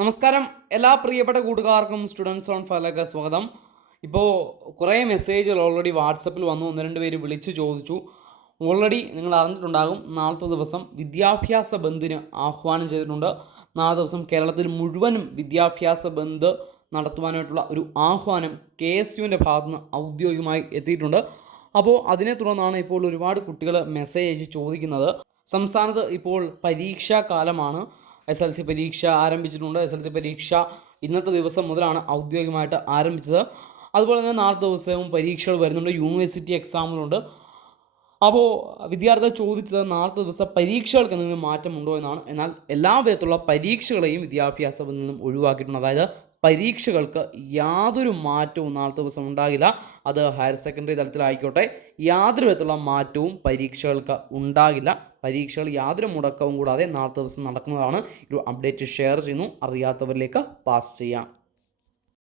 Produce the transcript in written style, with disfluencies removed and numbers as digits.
നമസ്കാരം എല്ലാ പ്രിയപ്പെട്ട കൂട്ടുകാർക്കും സ്റ്റുഡൻസ് ഓൺ ഫയറിലേക്ക് സ്വാഗതം. ഇപ്പോൾ കുറേ മെസ്സേജുകൾ ഓൾറെഡി വാട്സപ്പിൽ വന്നു. ഒന്ന് രണ്ട് പേര് വിളിച്ച് ചോദിച്ചു. ഓൾറെഡി നിങ്ങൾ അറിഞ്ഞിട്ടുണ്ടാകും, നാളത്തെ ദിവസം വിദ്യാഭ്യാസ ബന്ദിന് ആഹ്വാനം ചെയ്തിട്ടുണ്ട്. നാളെ ദിവസം കേരളത്തിൽ മുഴുവനും വിദ്യാഭ്യാസ ബന്ദ് നടത്തുവാനായിട്ടുള്ള ഒരു ആഹ്വാനം KSUവിൻ്റെ ഭാഗത്തുനിന്ന് ഔദ്യോഗികമായി എത്തിയിട്ടുണ്ട്. അപ്പോൾ അതിനെ തുടർന്നാണ് ഇപ്പോൾ ഒരുപാട് കുട്ടികൾ മെസ്സേജ് അയച്ച് ചോദിക്കുന്നത്. സംസ്ഥാനത്ത് ഇപ്പോൾ പരീക്ഷാ കാലമാണ്. SLC പരീക്ഷ ആരംഭിച്ചിട്ടുണ്ട്. SLC പരീക്ഷ ഇന്നത്തെ ദിവസം മുതലാണ് ഔദ്യോഗികമായിട്ട് ആരംഭിച്ചത്. അതുപോലെ തന്നെ നാളത്തെ ദിവസവും പരീക്ഷകൾ വരുന്നുണ്ട്. യൂണിവേഴ്സിറ്റി എക്സാമുകളുണ്ട്. അപ്പോൾ വിദ്യാർത്ഥികൾ ചോദിച്ചത് നാളത്തെ ദിവസം പരീക്ഷകൾക്ക് എന്തെങ്കിലും മാറ്റമുണ്ടോ എന്നാണ്. എന്നാൽ എല്ലാ വിധത്തിലുള്ള പരീക്ഷകളെയും വിദ്യാഭ്യാസത്തിൽ നിന്നും ഒഴിവാക്കിയിട്ടുണ്ട്. അതായത് പരീക്ഷകൾക്ക് യാതൊരു മാറ്റവും നാളത്തെ ദിവസം ഉണ്ടാകില്ല. അത് ഹയർ സെക്കൻഡറി തലത്തിലായിക്കോട്ടെ, യാതൊരു വിധത്തിലുള്ള മാറ്റവും പരീക്ഷകൾക്ക് ഉണ്ടാകില്ല. പരീക്ഷകൾ യാതൊരു മുടക്കവും കൂടാതെ നാളത്തെ ദിവസം നടക്കുന്നതാണ്. ഒരു അപ്ഡേറ്റ് ഷെയർ ചെയ്യുന്നു, അറിയാത്തവരിലേക്ക് പാസ് ചെയ്യാം.